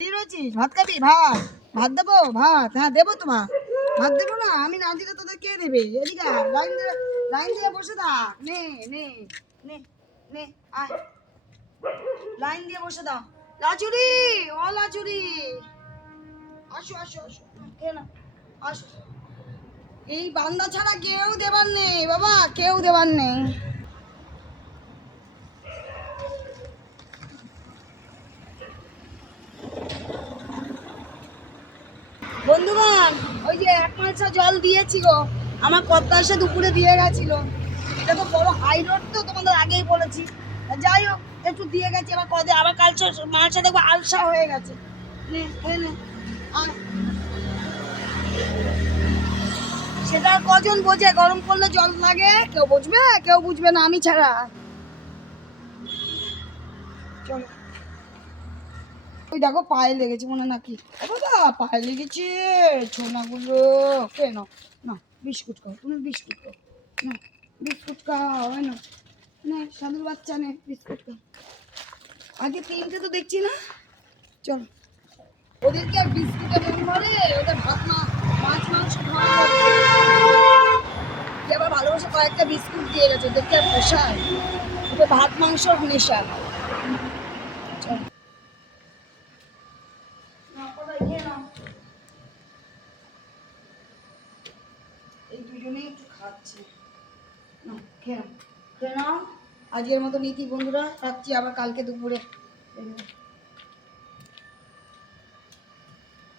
রয়েছিস ভাত খাবি? ভাত ভাত দেবো? ভাত হ্যাঁ দেবো তো। ভাত দেবো না? আমি না দিলে তোদের কে দেবে? এদিকে লাইন দিয়ে বসে থাক। নে নে নে নে আয়, লাইন দিয়ে বসে দাও। লাচুরি, ও লাচুরি, আসো আসো আসো, কে না আসো। এই বান্দা ছাড়া কেউ দেবার নেই বাবা, কেউ দেবার নেই। বন্ধুগণ, ওই যে এক মালসা জল দিয়েছি গো, আমার কর্তা এসে দুপুরে দিয়ে গেছিল। এটা তো বড় হাই রোড, তো তোমাদের আগেই বলেছি। যাই হোক, একটু দিয়ে গেছি। আবার কদে আবার কাল মালসা দেখবো আলসা হয়ে গেছে। নে খেয়ে নে আয়। সেটা আর কজন বোঝে? গরম করলে জল লাগে, কেউ বুঝবে? কেউ বুঝবে না আমি ছাড়া। চলো। ওই দেখো পায়ে লেগেছে মনে নাকি? ও বাবা, পায়ে লেগেছে ছোনাগুলো। কেন না, বিস্কুট খাও তুমি, বিস্কুট খাও না, বিস্কুট খাও না, না সাধুর বাচ্চা নে বিস্কুট খাও। আগে তিনটে তো দেখছি না। চলো, ওদেরকে আর বিস্কুটের মন ভরে? ওদের ভাত মাছ মাংস খাওয়া কি আবার ভালোবাসা কয়েকটা বিস্কুট দিয়ে গেছে, ওদেরকে আর পোষায়? ওদের ভাত মাংসর নেশা। চলো না, কোথায় খেয়ে নাও। এই দুজনেই একটু খাচ্ছে না, খেয়ে নাও খেয়ে নাও। আজকের মতো নীতি বন্ধুরা, রাখছি, আবার কালকে দুপুরে।